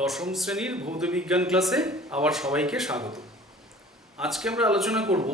দশম শ্রেণীর ভৌত বিজ্ঞান ক্লাসে আবার সবাইকে স্বাগত। আজকে আমরা আলোচনা করব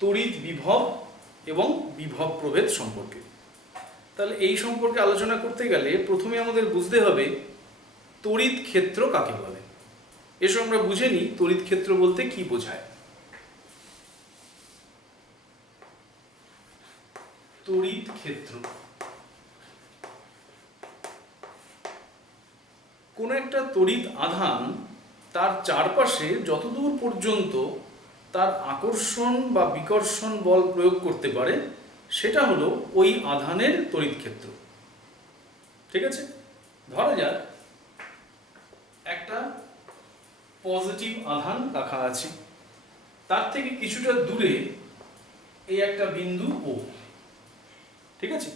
তড়িৎ বিভব এবং বিভব প্রভেদ সম্পর্কে। তাহলে এই সম্পর্কে আলোচনা করতে গেলে প্রথমে আমাদের বুঝতে হবে তড়িৎ ক্ষেত্র কাকে বলে। এসব আমরা বুঝে নিই তড়িৎ ক্ষেত্র বলতে কি বোঝায়। তড়িৎ ক্ষেত্র কোন একটা তড়িৎ আধান তার চারপাশে যতদূর পর্যন্ত তার আকর্ষণ বা বিকর্ষণ বল প্রয়োগ করতে পারে সেটা হলো ওই আধানের তড়িৎ ক্ষেত্র। ঠিক আছে, ধরা যাক একটা পজিটিভ আধান রাখা আছে, তার থেকে কিছুটা দূরে এই একটা বিন্দু ও। ঠিক আছে,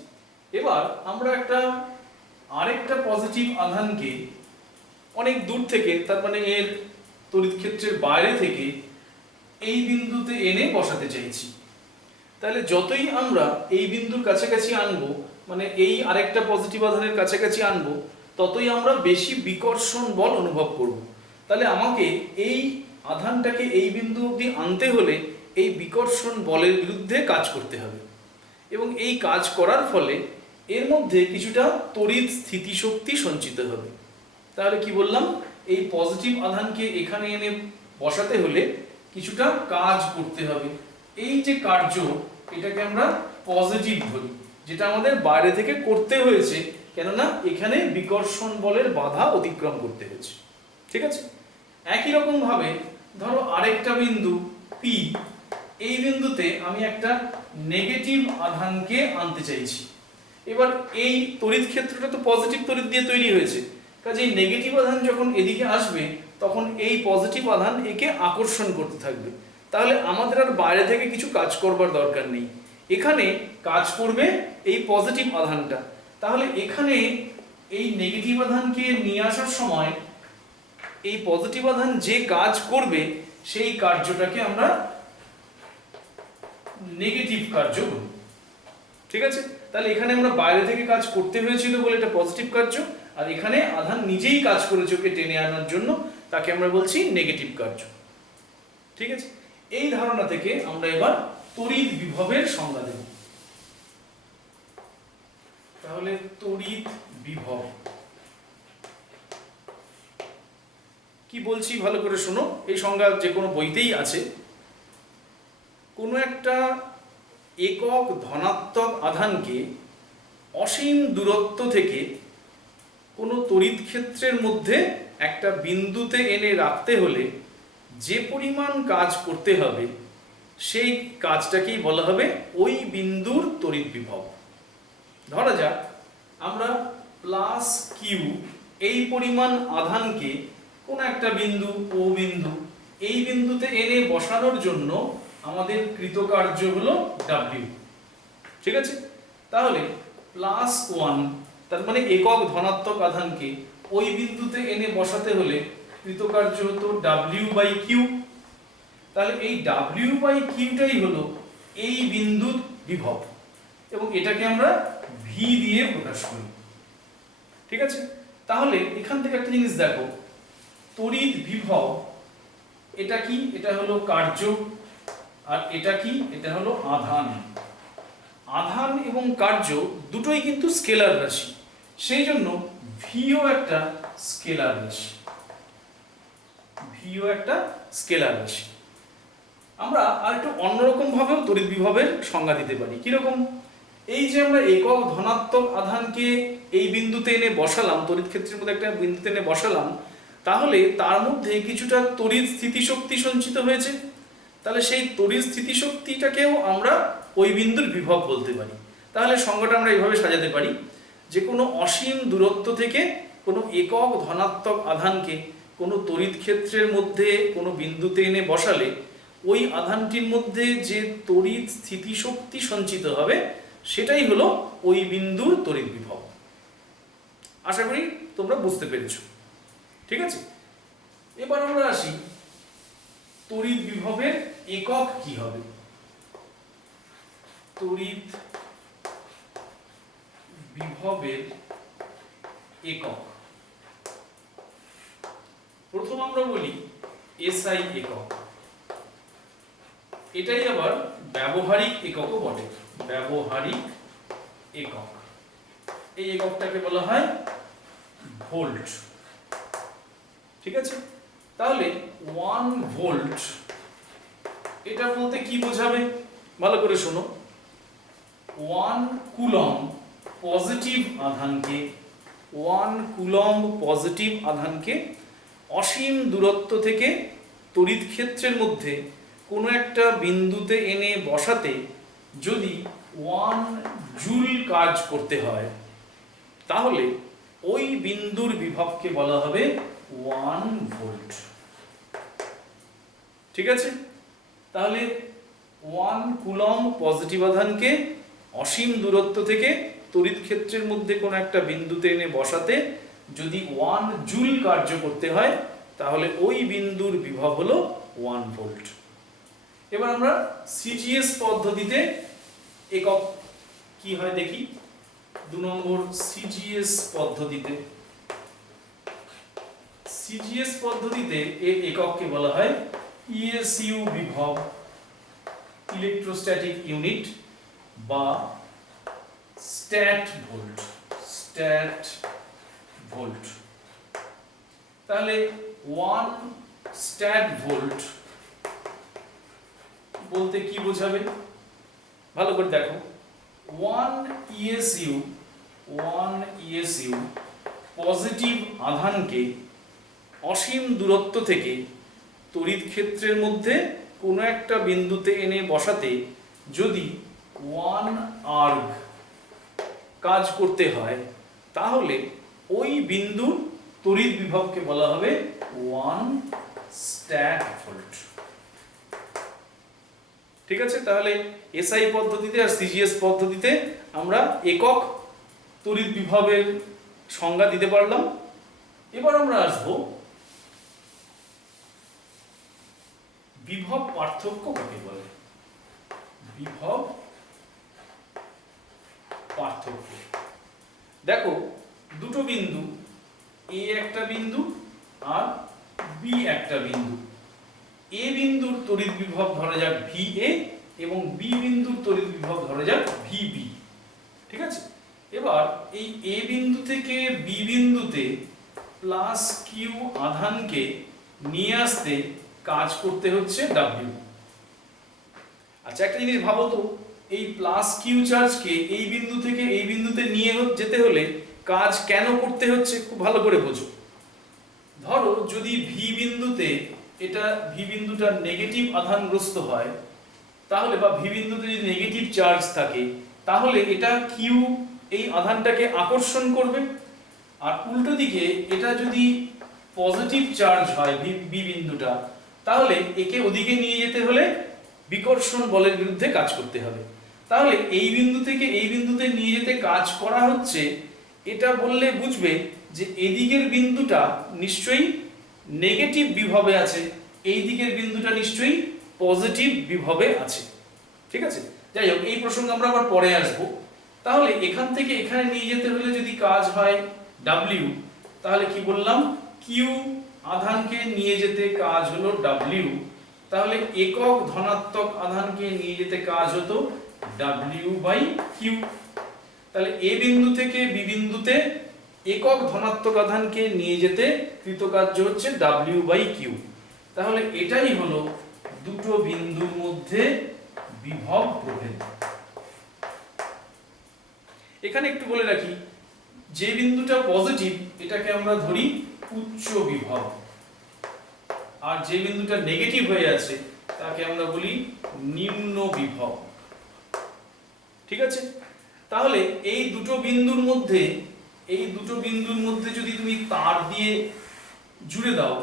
এবার আমরা আরেকটা পজিটিভ আধানকে অনেক দূর থেকে, তার মানে এর তড়িৎ ক্ষেত্রের বাইরে থেকে এই বিন্দুতে এনে বসাতে চাইছি। তাহলে যতই আমরা এই বিন্দুর কাছাকাছি আনবো, মানে এই আরেকটা পজিটিভ আধানের কাছাকাছি আনবো, ততই আমরা বেশি বিকর্ষণ বল অনুভব করব। তাহলে আমাকে এই আধানটাকে এই বিন্দু অবধি আনতে হলে এই বিকর্ষণ বলের বিরুদ্ধে কাজ করতে হবে, এবং এই কাজ করার ফলে এর মধ্যে কিছুটা তড়িৎ স্থিতিশক্তি সঞ্চিত হবে। তাহলে কি বললাম, এই পজিটিভ আধানকে এখানে এনে বসাতে হলে কিছুটা কাজ করতে হবে। এই যে কার্য, এটাকে আমরা পজিটিভ ধরি, যেটা আমাদের বাইরে থেকে করতে হয়েছে, কেননা এখানে বিকর্ষণ বলের বাধা অতিক্রম করতে হয়েছে। ঠিক আছে, একই রকম ভাবে ধরো আরেকটা বিন্দু পি, এই বিন্দুতে আমি একটা নেগেটিভ আধানকে আনতে চাইছি। এবার এই তড়িৎ ক্ষেত্রটা তো পজিটিভ তড়িৎ দিয়ে তৈরি হয়েছে, কাজে এই নেগেটিভ আধান যখন এদিকে আসবে তখন এই পজিটিভ আধান একে আকর্ষণ করতে থাকবে। তাহলে আমাদের আর বাইরে থেকে কিছু কাজ করবার দরকার নেই, এখানে কাজ করবে এই পজিটিভ আধানটা। তাহলে এখানে এই নেগেটিভ আধানকে নিয়ে আসার সময় এই পজিটিভ আধান যে কাজ করবে সেই কার্যটাকে আমরা নেগেটিভ কার্য বলি। ঠিক আছে, তাহলে এখানে আমরা বাইরে থেকে কাজ করতে হয়েছিল বলে এটা পজিটিভ কার্য, আর এখানে আধান নিজেই কাজ করেছে ওকে টেনে আনার জন্য, তাকে আমরা বলছি নেগেটিভ কার্য। ঠিক আছে, এই ধারণা থেকে আমরা এবার তড়িৎ বিভবের সংজ্ঞা দেব। তাহলে তড়িৎ বিভব কি বলছি ভালো করে শোনো, এই সংজ্ঞা যে কোনো বইতেই আছে। কোনো একটা একক ধনাত্মক আধানকে অসীম দূরত্ব থেকে কোনো তড়িৎ ক্ষেত্রের মধ্যে একটা বিন্দুতে এনে রাখতে হলে যে পরিমাণ কাজ করতে হবে সেই কাজটাকেই বলা হবে ওই বিন্দুর তড়িৎ বিভব। ধরা যাক আমরা প্লাস কিউ এই পরিমাণ আধানকে কোনো একটা বিন্দু ও বিন্দু, এই বিন্দুতে এনে বসানোর জন্য আমাদের কৃতকার্য হলো ডাব্লিউ। ঠিক আছে, তাহলে প্লাস ওয়ান, তার মানে একক ধনাত্মক আধানকে ওই বিন্দুতে এনে বসাতে হলে কৃতকার্য হতো ডাব্লিউ বাই কিউ। তাহলে এই ডাব্লিউ বাই কিউটাই হলো এই বিন্দুর বিভব, এবং এটাকে আমরা ভি দিয়ে প্রকাশ করি। ঠিক আছে, তাহলে এখান থেকে একটা জিনিস দেখো, তড়িৎ বিভব এটা কি, এটা হলো কার্য, আর এটা কি, এটা হলো আধান। আধান এবং কার্য দুটোই কিন্তু স্কেলার রাশি, সেই জন্য ভিও একটা স্কেলার রাশি। ভিও একটা স্কেলার রাশি। আমরা আর একটু অন্যরকম ভাবেও তড়িৎ বিভবের সংজ্ঞা দিতে পারি। কিরকম, এই যে আমরা একক ধনাত্মক আধানকে এই বিন্দুতে এনে বসালাম, তড়িৎ ক্ষেত্রের মধ্যে একটা বিন্দুতে এনে বসালাম, তাহলে তার মধ্যে কিছুটা তড়িৎ স্থিতিশক্তি সঞ্চিত হয়েছে। তাহলে সেই তড়িৎ স্থিতিশক্তিটাকেও আমরা ওই বিন্দুর বিভব বলতে পারি। তাহলে সংজ্ঞাটা আমরা এইভাবে সাজাতে পারি যে কোনো অসীম দূরত্ব থেকে কোনো একক ধনাত্মক আধানকে কোনো তড়িৎ ক্ষেত্রের মধ্যে কোনো বিন্দুতে এনে বসালে ওই আধানটির মধ্যে যে তড়িৎ স্থিতিশক্তি সঞ্চিত হবে সেটাই হলো ওই বিন্দুর তড়িৎ বিভব। আশা করি তোমরা বুঝতে পেরেছো। ঠিক আছে, এবার আমরা আসি তড়িৎ বিভবের একক কি হবে। তড়িৎ বিভবের একক প্রথম আমরা বলি এসআই একক, এটাই আবার ব্যবহারিক এককও বটে। ব্যবহারিক একক, এই এককটাকে বলা হয় ভোল্ট। ঠিক আছে, তাহলে 1 ভোল্ট এটা বলতে কি বোঝাবে ভালো করে শোনো। 1 কুলম্ব পজিটিভ আধানকে, 1 কুলম্ব পজিটিভ আধানকে অসীম দূরত্ব থেকে তড়িৎ ক্ষেত্রের মধ্যে কোনো একটা বিন্দুতে এনে বসাতে যদি 1 জুল কাজ করতে হয়, তাহলে ওই বিন্দুর বিভবকে বলা হবে 1 ভোল্ট। ঠিক আছে, তাহলে 1 কুলম্ব পজিটিভ আধানকে অসীম দূরত্ব থেকে তড়িৎ ক্ষেত্রের মধ্যে কোনো একটা বিন্দুতে এনে বসাতে যদি 1 জুল কার্য করতে হয়, তাহলে ওই বিন্দুর বিভব হলো 1 ভোল্ট। এবার আমরা সিজিএস পদ্ধতিতে একক কি হয় দেখি। 2 নম্বর সিজিএস পদ্ধতিতে, সিজিএস পদ্ধতিতে এর একককে বলা হয় ইএসইউ বিভব, ইলেকট্রোস্ট্যাটিক ইউনিট বা স্ট্যাট ভোল্ট। স্ট্যাট ভোল্ট, তাহলে 1 স্ট্যাট ভোল্ট বলতে কি বোঝাবে ভালো করে দেখো। 1 ইএসইউ পজিটিভ আধানকে অসীম দূরত্ব থেকে তড়িৎ ক্ষেত্রের মধ্যে কোনো একটা বিন্দুতে এনে বসাতে যদি 1 আর্গ কাজ করতে হয়, তাহলে ওই বিন্দুর তড়িৎ বিভবকে বলা হবে 1 স্ট্যাট ভোল্ট। ঠিক আছে, তাহলে এসআই পদ্ধতিতে আর সিজিএস পদ্ধতিতে আমরা একক তড়িৎ বিভবের সংজ্ঞা দিতে পারলাম। এবার আমরা আসব বিভব পার্থক্য কাকে বলে। বিভব পার্থক্য, দেখো দুটো বিন্দু, এ একটা বিন্দু আর বি একটা বিন্দু। এ বিন্দুর তড়িৎ বিভব ধরা যাক VA এবং বি বিন্দুর তড়িৎ বিভব ধরা যাক VB। ঠিক আছে, এবার এই এ বিন্দু থেকে বি বিন্দুতে প্লাস কিউ আধানকে নিয়ে আসতে কাজ করতে হচ্ছে W। আচ্ছা, একটা জিনিস ভাবো তো, এই প্লাস কিউ চার্জকে এই বিন্দু থেকে এই বিন্দুতে নিয়ে যেতে হলে কাজ কেন করতে হচ্ছে খুব ভালো করে বোঝো। ধরো যদি ভি বিন্দুতে ভি বিন্দুটা নেগেটিভ আধানগ্রস্ত হয়, তাহলে বা ভি বিন্দুতে যদি নেগেটিভ চার্জ থাকে, তাহলে এটা কিউ এই আধানটাকে আকর্ষণ করবে। আর উল্টো দিকে এটা যদি পজিটিভ চার্জ হয় বি বিন্দুটা, তাহলে একে ওদিকে নিয়ে যেতে হলে বিকর্ষণ বলের বিরুদ্ধে কাজ করতে হবে। তাহলে এই বিন্দু থেকে এই বিন্দুতে নিয়ে যেতে কাজ করা হচ্ছে, এটা বললে বুঝবে যে এদিকের বিন্দুটা নিশ্চয়ই নেগেটিভ বিভবে আছে, এই দিকের বিন্দুটা নিশ্চয়ই পজিটিভ বিভবে আছে। ঠিক আছে, যাই হোক এই প্রসঙ্গে আমরা আবার পরে আসবো। তাহলে এখান থেকে এখানে নিয়ে যেতে হলে যদি কাজ হয় W, তাহলে কি বললাম, কিউ আধানকে নিয়ে যেতে কাজ হলো W, তাহলে একক ধনাত্মক আধানকে নিয়ে যেতে কাজ হতো W/Q। তাহলে এ বিন্দু থেকে বি বিন্দুতে একক ধনাত্মক আধানকে নিয়ে যেতে কৃতকার্য হচ্ছে W/Q। তাহলে এটাই হলো দুটো বিন্দুর মধ্যে বিভব প্রভেদ। এখানে একটু বলে রাখি, যে বিন্দুটা পজিটিভ এটাকে আমরা ধরি উচ্চ বিভব, আর যে বিন্দুটা নেগেটিভ হয়ে আছে তাকে আমরা বলি নিম্ন বিভব। ঠিক আছে, তাহলে এই দুটো বিন্দুর মধ্যে যদি তুমি তার দিয়ে জুড়ে দাও,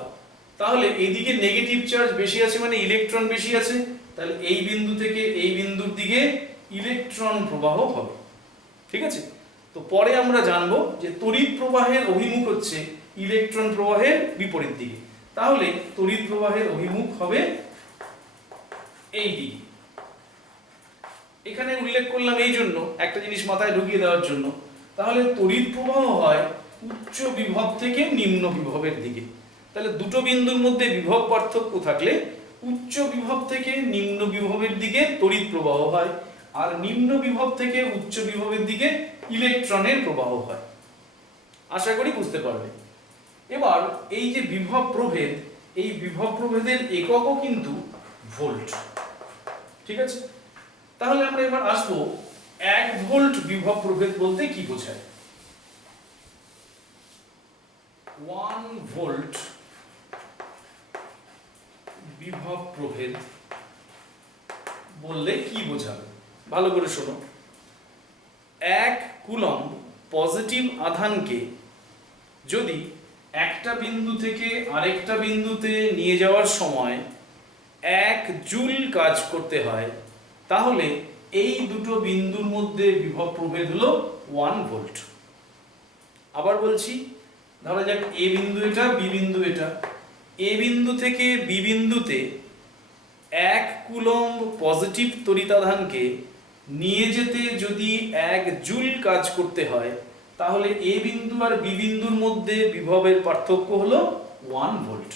তাহলে এইদিকে নেগেটিভ চার্জ বেশি আছে মানে ইলেকট্রন বেশি আছে, তাহলে এই বিন্দু থেকে এই বিন্দুর দিকে ইলেকট্রন প্রবাহ হবে। ঠিক আছে, তো পরে আমরা জানবো যে তড়িৎ প্রবাহের অভিমুখ হচ্ছে ইলেকট্রন প্রবাহের বিপরীত দিকে, তাহলে তড়িৎ প্রবাহের অভিমুখ হবে এই দিকে। এখানে উল্লেখ করলাম এই জন্য, একটা জিনিস মাথায় ঢুকিয়ে দেওয়ার জন্য, তাহলে তড়িৎ প্রবাহ হয় উচ্চ বিভব থেকে নিম্ন বিভবের দিকে। তাহলে দুটো বিন্দুর মধ্যে বিভব পার্থক্য থাকলে উচ্চ বিভব থেকে নিম্ন বিভবের দিকে তড়িৎ প্রবাহ হয়, আর নিম্ন বিভব থেকে উচ্চ বিভবের দিকে ইলেকট্রনের প্রবাহ হয়। আশা করি বুঝতে পারবে। এবার এই যে বিভব প্রভেদ, এই বিভব প্রভেদের এককও কিন্তু ভোল্ট। ঠিক আছে, তাহলে আমরা এবার আসবো 1 ভোল্ট বিভব প্রভেদ বলতে কি বোঝায়। 1 ভোল্ট বিভব প্রভেদ বললে কি বোঝাবে, ভালো করে শোনো। 1 কুলম্ব পজিটিভ আধানকে যদি একটা বিন্দু থেকে আরেকটা বিন্দুতে নিয়ে যাওয়ার সময় 1 জুল কাজ করতে হয়, তাহলে এই দুটো বিন্দুর মধ্যে বিভব প্রভেদ হলো 1 ভোল্ট। আবার বলছি, ধরা যাক এ বিন্দু এটা, বি বিন্দু এটা। এ বিন্দু থেকে বি বিন্দুতে 1 কুলম্ব পজিটিভ তড়িতাধানকে নিয়ে যেতে যদি 1 জুল কাজ করতে হয়, তাহলে এ বিন্দু আর বি বিন্দুর মধ্যে বিভবের পার্থক্য হলো 1 ভোল্ট।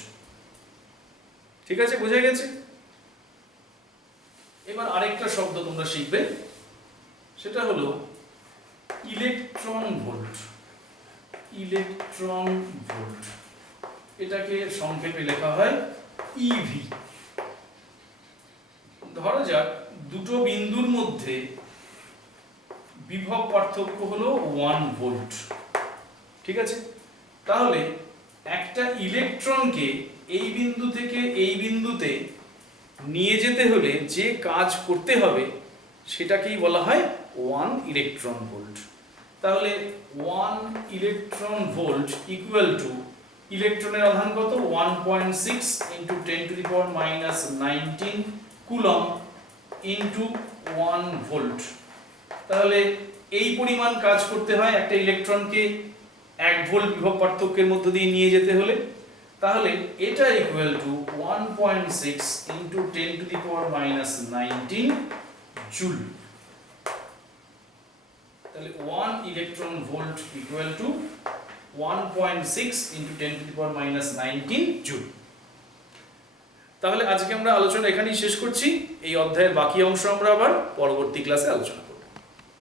ঠিক আছে, বোঝা গেছে? এবার আরেকটা শব্দ তোমরা শিখবে, সেটা হলো ইলেকট্রন ভোল্ট। ইলেকট্রন ভোল্ট, এটাকে সংক্ষেপে লেখা হয় ইভি। ধরা যাক দুটো বিন্দুর মধ্যে বিভব পার্থক্য হলো 1 ভোল্ট। ঠিক আছে, তাহলে একটা ইলেকট্রনকে এই বিন্দু থেকে এই বিন্দুতে নিয়ে যেতে হলে যে কাজ করতে হবে সেটাকেই বলা হয় 1 ইলেকট্রন ভোল্ট। তাহলে 1 ইলেকট্রন ভোল্ট ইকুয়াল টু, ইলেকট্রনের আধান কত? 1.6 × 10⁻⁻19 কুলম্ব ইনটু 1 ভোল্ট। তাহলে এই পরিমাণ কাজ করতে হয় একটা ইলেকট্রনকে 1 ভোল্ট বিভব পার্থক্যের মধ্য দিয়ে নিয়ে যেতে হলে। তাহলে এটা ইকুয়াল টু 1.6 × 10⁻⁻19 জুল। তাহলে 1 electron volt equal to 1.6 × 10⁻⁻19 joule. তাহলে আজকে আমরা আলোচনা এখানেই শেষ করছি। এই অধ্যায়ের বাকি অংশ আমরা আবার পরবর্তী ক্লাসে আলোচনা করব।